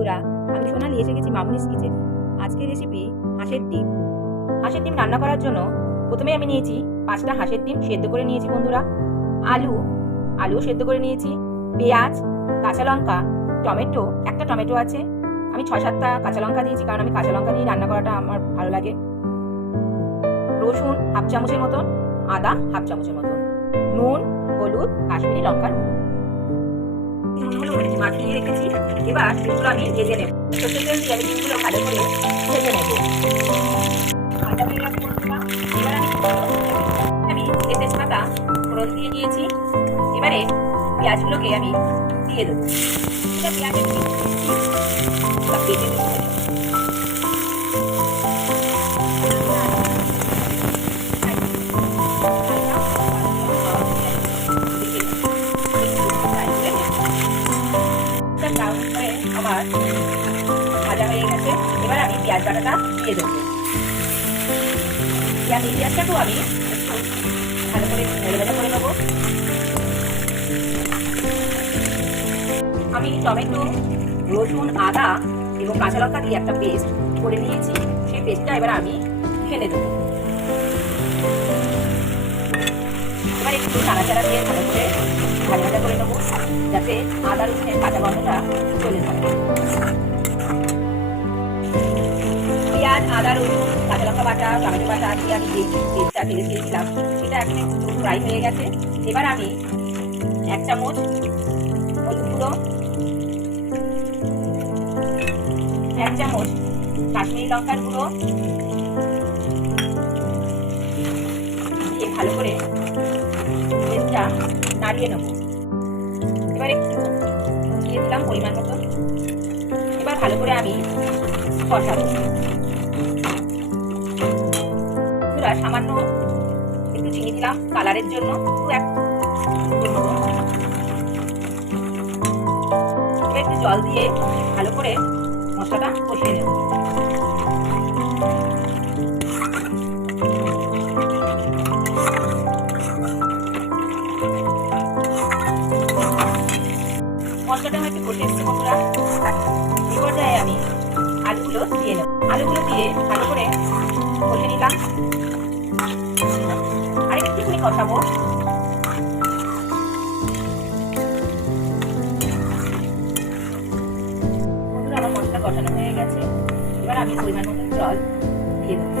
বন্ধুরা, আমি সোনালি এসে গেছি মামুনিস কিচেন। আজকের রেসিপি হাঁসের ডিম। হাঁসের ডিম রান্না করার জন্য প্রথমে আমি নিয়েছি পাঁচটা হাঁসের ডিম সেদ্ধ করে নিয়েছি বন্ধুরা। আলু, আলুও সেদ্ধ করে নিয়েছি, পেঁয়াজ, কাঁচা লঙ্কা, টমেটো, একটা টমেটো আছে। আমি ছয় সাতটা কাঁচা লঙ্কা দিয়েছি কারণ আমি কাঁচা লঙ্কা দিয়ে রান্না করাটা আমার ভালো লাগে। রসুন হাফ চামচের মতন, আদা হাফ চামচের মতন, নুন, হলুদ, কাশ্মীরি লঙ্কার গুঁড়ো। হলুদ মাখিয়ে রেখেছি এবার সেগুলো আমি ভেজে নেব সর্ষের তেল দিয়ে আমি ডিমগুলো ভালো করে ভেজে নেব আমি জিরে তেজপাতা ফোড়ন দিয়ে দিয়েছি এবারে পেঁয়াজগুলোকে আমি দিয়ে দেবো এটা পেঁয়াজের করে আমার ভাজা হয়ে আমি পেঁয়াজ বাটাটা দিয়ে দেবো। পেঁয়াজ এই পেঁয়াজটাকেও আমি ভালো করে নেব। আমি টমেটো, রসুন, আদা এবং কাঁচা লঙ্কা দিয়ে একটা পেস্ট করে নিয়েছি। সেই পেস্টটা এবার আমি ঢেলে দেবো। এবার একটু নাড়াচাড়া দিয়ে ভালো করে রসুনের কাঁচা গন্ধটা চলে যায়। পেঁয়াজ, আদা, রসুন, কাঁচা লঙ্কা বাটা, টমেটো বাটা দিয়ে ঢেলে দিয়েছিলাম। সেটা এখন একটু ফ্রাই হয়ে গেছে। এবার আমি এক চামচ হলুদ গুঁড়ো, এক চামচ কাশ্মীরি লঙ্কার গুঁড়ো ভালো করে পেস্টটা নাড়িয়ে নেব। পরিমাণ মতো। এবার ভালো করে আমি কষাবো বন্ধুরা সামান্য একটু চিনি দিলাম কালারের জন্য। একটু জল দিয়ে ভালো করে মশলাটা কষিয়ে নেব। মশলাটা আমার একটু কষে এসছে বন্ধুরা। এই পর্যায়ে আমি আলুগুলো দিয়ে নেব আলুগুলো দিয়ে ভালো করে কষে নিলাম। আর একটুখানি কষাবো। আমার মশলা কষানো হয়ে গেছে। এবার আমি পরিমাণ মতো জল দিয়ে দেবো।